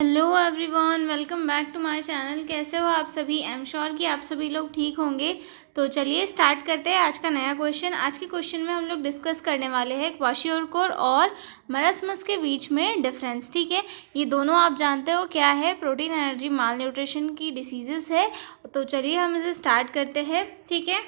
Hello everyone, welcome back to my channel. कैसे हो आप सभी? आई एम श्योर कि आप सभी लोग ठीक होंगे। तो चलिए स्टार्ट करते हैं आज का नया क्वेश्चन। आज के क्वेश्चन में हम लोग डिस्कस करने वाले हैं क्वाशियोरकोर और मरासमस के बीच में डिफरेंस। ठीक है, ये दोनों आप जानते हो क्या है? प्रोटीन एनर्जी माल न्यूट्रिशन की डिसीजेस है। तो चलिए हम इसे स्टार्ट करते हैं। ठीक है,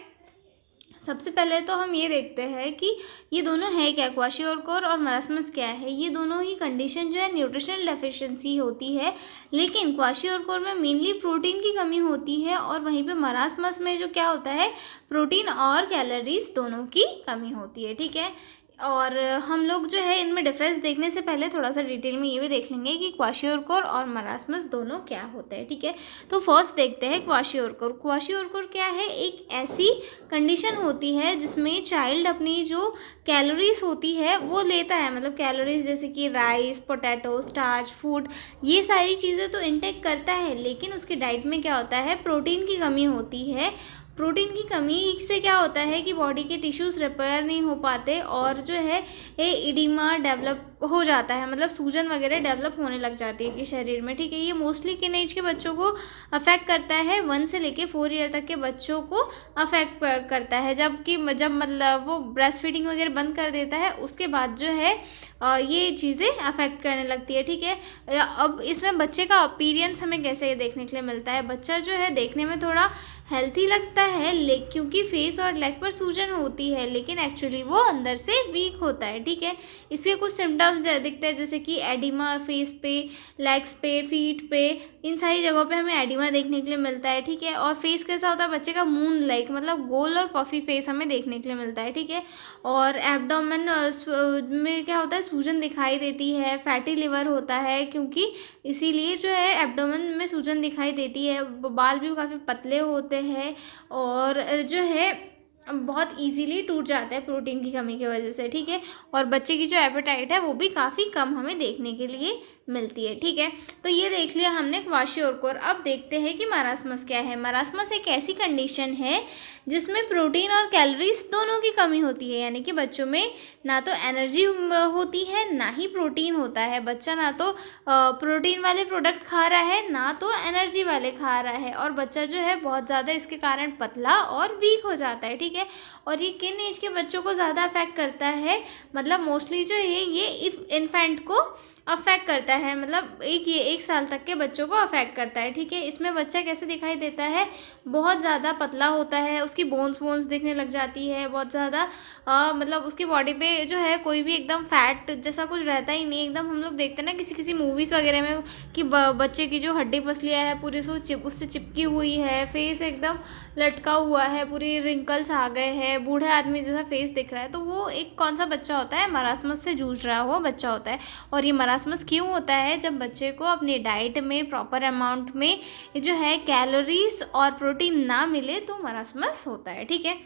सबसे पहले तो हम ये देखते हैं कि ये दोनों है क्या। क्वाशियोरकोर और मरासमस क्या है? ये दोनों ही कंडीशन जो है न्यूट्रिशनल डेफिशिएंसी होती है, लेकिन क्वाशियोरकोर में मेनली प्रोटीन की कमी होती है और वहीं पे मरासमस में जो क्या होता है, प्रोटीन और कैलोरीज दोनों की कमी होती है। ठीक है, और हम लोग जो है इनमें डिफरेंस देखने से पहले थोड़ा सा डिटेल में ये भी देख लेंगे कि क्वाशियोरकोर और मरासमस दोनों क्या होते हैं। ठीक है, तो फर्स्ट देखते हैं क्वाशियोरकोर। क्वाशियोरकोर क्या है? एक ऐसी कंडीशन होती है जिसमें चाइल्ड अपनी जो कैलोरीज होती है वो लेता है, मतलब कैलोरीज जैसे कि राइस, पोटैटो, स्टार्च, फूड, ये सारी चीज़ें तो इंटेक करता है, लेकिन उसकी डाइट में क्या होता है, प्रोटीन की कमी होती है। प्रोटीन की कमी से क्या होता है कि बॉडी के टिश्यूज रिपेयर नहीं हो पाते और जो है ये इडिमा डेवलप हो जाता है, मतलब सूजन वगैरह डेवलप होने लग जाती है कि शरीर में। ठीक है, ये मोस्टली किन एज के बच्चों को अफेक्ट करता है? 1 से लेके 4 ईयर तक के बच्चों को अफेक्ट करता है। जब मतलब वो ब्रेस्ट फीडिंग वगैरह बंद कर देता है उसके बाद जो है ये चीज़ें अफेक्ट करने लगती है। ठीक है, अब इसमें बच्चे का अपीयरेंस हमें कैसे देखने के लिए मिलता है? बच्चा जो है देखने में थोड़ा हेल्थी लगता है क्योंकि फेस और लेग पर सूजन होती है, लेकिन एक्चुअली वो अंदर से वीक होता है। ठीक है, इसके कुछ सिम्टम्स दिखते हैं जैसे कि एडिमा फेस पे, लेग्स पे, फीट पे, इन सारी जगहों पे हमें एडिमा देखने के लिए मिलता है। ठीक है, और फेस कैसा होता है बच्चे का? मून लाइक, मतलब गोल और पफी फेस हमें देखने के लिए मिलता है। ठीक है, और एब्डोमेन में क्या होता है, सूजन दिखाई देती है। फैटी लिवर होता है क्योंकि इसीलिए जो है एब्डोमेन में सूजन दिखाई देती है। बाल भी काफ़ी पतले होते हैं और जो है बहुत इजीली टूट जाता है प्रोटीन की कमी की वजह से। ठीक है, और बच्चे की जो एपेटाइट है वो भी काफ़ी कम हमें देखने के लिए मिलती है। ठीक है, तो ये देख लिया हमने क्वाशियोरकोर। अब देखते हैं कि मरासमस क्या है। मरासमस एक ऐसी कंडीशन है जिसमें प्रोटीन और कैलोरीज दोनों की कमी होती है, यानी कि बच्चों में ना तो एनर्जी होती है ना ही प्रोटीन होता है। बच्चा ना तो प्रोटीन वाले प्रोडक्ट खा रहा है ना तो एनर्जी वाले खा रहा है, और बच्चा जो है बहुत ज़्यादा इसके कारण पतला और वीक हो जाता है। ठीक है, और ये किन एज के बच्चों को ज़्यादा अफेक्ट करता है? मतलब मोस्टली जो है ये इन्फेंट को अफेक्ट करता है, मतलब ये 1 साल तक के बच्चों को अफेक्ट करता है। ठीक है, इसमें बच्चा कैसे दिखाई देता है? बहुत ज़्यादा पतला होता है, उसकी बोन्स दिखने लग जाती है बहुत ज़्यादा। मतलब उसकी बॉडी पे जो है कोई भी एकदम फैट जैसा कुछ रहता ही नहीं। एकदम हम लोग देखते हैं ना किसी किसी मूवीज़ वगैरह में कि बच्चे की जो हड्डी पसलियाँ है पूरी उससे चिपकी हुई है, फेस एकदम लटका हुआ है, पूरी रिंकल्स आ गए हैं, बूढ़े आदमी जैसा फेस दिख रहा है। तो वो एक कौन सा बच्चा होता है? मरासमस से जूझ रहा हुआ बच्चा होता है। और ये मरासमस क्यों होता है? जब बच्चे को अपनी डाइट में प्रॉपर अमाउंट में जो है कैलोरीज और प्रोटीन ना मिले तो मरासमस होता है। ठीक है,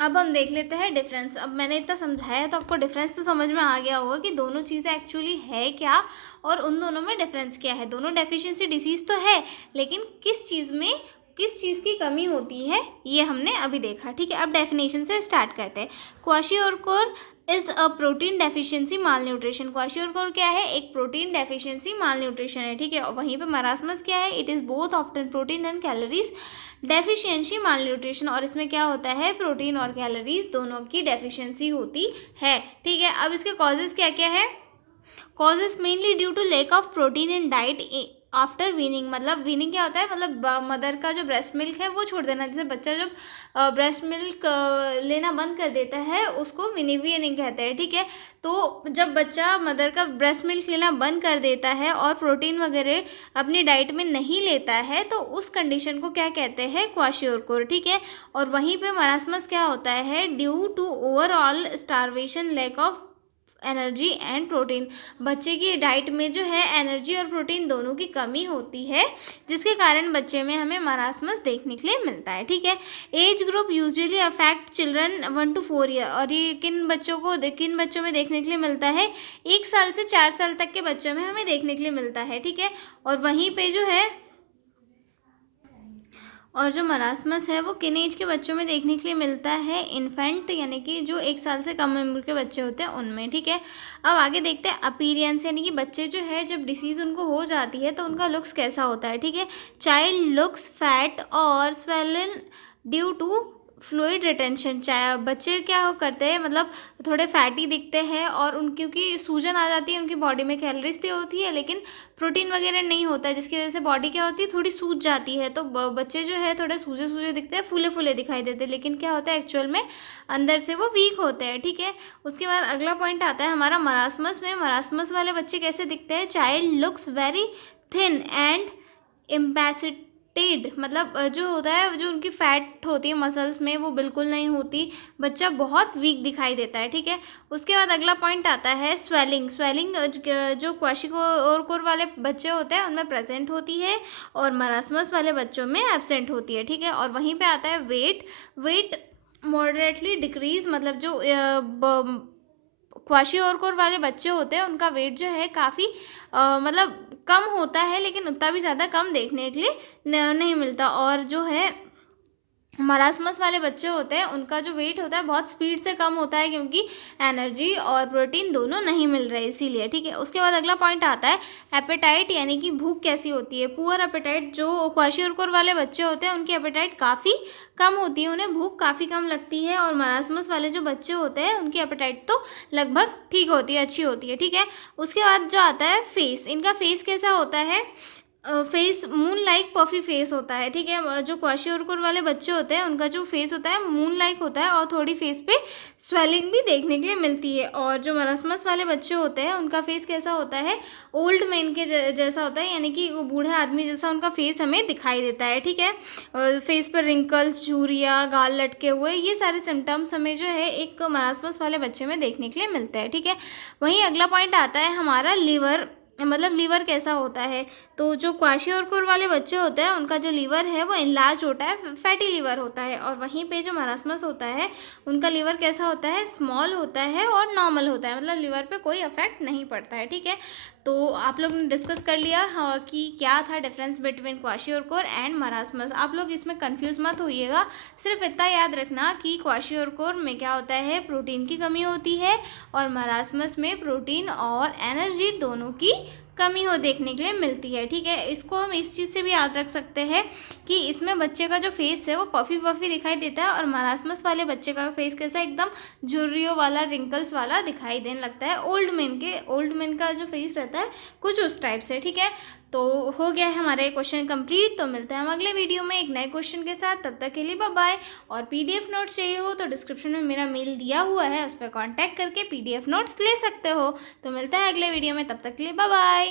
अब हम देख लेते हैं डिफरेंस। अब मैंने इतना समझाया है तो आपको डिफरेंस तो समझ में आ गया होगा कि दोनों चीज़ें एक्चुअली है क्या और उन दोनों में डिफरेंस क्या है। दोनों डेफिशिएंसी डिसीज़ तो है, लेकिन किस चीज़ में किस चीज़ की कमी होती है ये हमने अभी देखा। ठीक है, अब डेफिनेशन से स्टार्ट करते हैं। Kwashiorkor is a protein deficiency mall nutrition. Kwashiorkor क्या है? एक प्रोटीन डेफिशिएंसी माल न्यूट्रिशन है। ठीक है, और वहीं पे मरासमस क्या है? It is both often protein and calories deficiency mall nutrition, और इसमें क्या होता है? प्रोटीन और कैलोरीज दोनों की डेफिशिएंसी होती है। ठीक है, अब इसके कॉजेज़ क्या क्या है? Causes mainly due to lack of protein in diet after weaning. मतलब वीनिंग क्या होता है? मतलब मदर का जो ब्रेस्ट मिल्क है वो छोड़ देना। जैसे बच्चा जब ब्रेस्ट मिल्क लेना बंद कर देता है उसको वीनिंग कहते हैं। ठीक है, तो जब बच्चा मदर का ब्रेस्ट मिल्क लेना बंद कर देता है और प्रोटीन वगैरह अपनी डाइट में नहीं लेता है तो उस कंडीशन को क्या कहते हैं? क्वाशियोरकोर। ठीक है, और वहीं पे मरासमस क्या होता है? Due to overall starvation, lack of energy and protein. बच्चे की डाइट में जो है एनर्जी और प्रोटीन दोनों की कमी होती है, जिसके कारण बच्चे में हमें मरासमस देखने के लिए मिलता है। ठीक है, age group usually affect children 1 to 4 year. और ये किन बच्चों में देखने के लिए मिलता है? 1 साल से 4 साल तक के बच्चों में हमें देखने के लिए मिलता है। ठीक है, और वहीं पे जो है और जो मरासमस है वो किन एज के बच्चों में देखने के लिए मिलता है? इन्फेंट यानी कि जो 1 साल से कम उम्र के बच्चे होते हैं उनमें, ठीक है। अब आगे देखते हैं अपीयरेंस, यानी कि बच्चे जो है जब डिसीज़ उनको हो जाती है तो उनका लुक्स कैसा होता है, ठीक है। चाइल्ड लुक्स फैट और swollen due to fluid retention. चाहे बच्चे क्या हो करते हैं, मतलब थोड़े फैटी दिखते हैं और उन क्योंकि सूजन आ जाती है उनकी बॉडी में, कैलोरीज तो होती है लेकिन प्रोटीन वगैरह नहीं होता है, जिसकी वजह से बॉडी क्या होती है, थोड़ी सूज जाती है। तो बच्चे जो है थोड़े सूजे सूजे दिखते हैं, फूले फूले दिखाई देते हैं, लेकिन क्या होता है एक्चुअल में अंदर से वो वीक होते हैं, ठीक है। उसके बाद अगला पॉइंट आता है हमारा मरासमस में। मरासमस वाले बच्चे कैसे दिखते हैं? Child looks very thin and emaciated, मतलब जो होता है, जो उनकी फैट होती है मसल्स में वो बिल्कुल नहीं होती, बच्चा बहुत वीक दिखाई देता है, ठीक है। उसके बाद अगला पॉइंट आता है स्वेलिंग। स्वेलिंग जो क्वाशियोरकोर वाले बच्चे होते हैं उनमें प्रेजेंट होती है और मरासमस वाले बच्चों में एब्सेंट होती है, ठीक है। और वहीं पे आता है वेट। वेट मॉडरेटली डिक्रीज, मतलब जो क्वाशियोरकोर वाले बच्चे होते हैं उनका वेट जो है काफ़ी मतलब कम होता है, लेकिन उतना भी ज़्यादा कम देखने के लिए नहीं मिलता। और जो है मरासमस वाले बच्चे होते हैं उनका जो वेट होता है बहुत स्पीड से कम होता है, क्योंकि एनर्जी और प्रोटीन दोनों नहीं मिल रहे इसीलिए, ठीक है। उसके बाद अगला पॉइंट आता है एपेटाइट, यानी कि भूख कैसी होती है। पुअर एपेटाइट, जो क्वाशियोरकोर वाले बच्चे होते हैं उनकी एपेटाइट काफ़ी कम होती है, उन्हें भूख काफ़ी कम लगती है। और मरासमस वाले जो बच्चे होते हैं उनकी एपेटाइट तो लगभग ठीक होती है, अच्छी होती है, ठीक है। उसके बाद जो आता है फेस, इनका फेस कैसा होता है? Face moon like puffy face होता है, ठीक है। जो क्वाशियोरकोर वाले बच्चे होते हैं उनका जो फेस होता है मून लाइक होता है और थोड़ी फेस पे स्वेलिंग भी देखने के लिए मिलती है। और जो मरासमस वाले बच्चे होते हैं उनका फेस कैसा होता है? ओल्ड मैन के जैसा होता है, यानी कि वो बूढ़े आदमी जैसा उनका फेस हमें दिखाई देता है, ठीक है। फेस पर रिंकल्स, झुर्रियाँ, गाल लटके हुए, ये सारे सिम्टम्स हमें जो है एक मरासमस वाले बच्चे में देखने के लिए मिलते हैं, ठीक है। वहीं अगला पॉइंट आता है हमारा लीवर, मतलब लीवर कैसा होता है। तो जो क्वाशियोरकोर वाले बच्चे होते हैं उनका जो लीवर है वो इनलार्ज होता है, फैटी लीवर होता है। और वहीं पे जो मरासमस होता है उनका लीवर कैसा होता है? स्मॉल होता है और नॉर्मल होता है, मतलब लीवर पे कोई इफेक्ट नहीं पड़ता है, ठीक है। तो आप लोग ने डिस्कस कर लिया हाँ, कि क्या था difference between kwashiorkor and marasmus. आप लोग इसमें कंफ्यूज मत होइएगा, सिर्फ इतना याद रखना कि क्वाशियोरकोर में क्या होता है, प्रोटीन की कमी होती है और मरासमस में प्रोटीन और एनर्जी दोनों की कमी हो देखने के लिए मिलती है, ठीक है। इसको हम इस चीज़ से भी याद रख सकते हैं कि इसमें बच्चे का जो फेस है वो पफी पफी दिखाई देता है और मरासमस वाले बच्चे का फेस कैसा एकदम झुर्रियों वाला, रिंकल्स वाला दिखाई देने लगता है। ओल्ड मैन का जो फेस रहता है कुछ उस टाइप से, ठीक है। तो हो गया है हमारा ये क्वेश्चन कंप्लीट। तो मिलते हैं हम अगले वीडियो में एक नए क्वेश्चन के साथ, तब तक के लिए बाय बाय। और पीडीएफ नोट्स चाहिए हो तो डिस्क्रिप्शन में मेरा मेल दिया हुआ है, उस पर कॉन्टैक्ट करके पीडीएफ नोट्स ले सकते हो। तो मिलता है अगले वीडियो में, तब तक के लिए बाय बाय।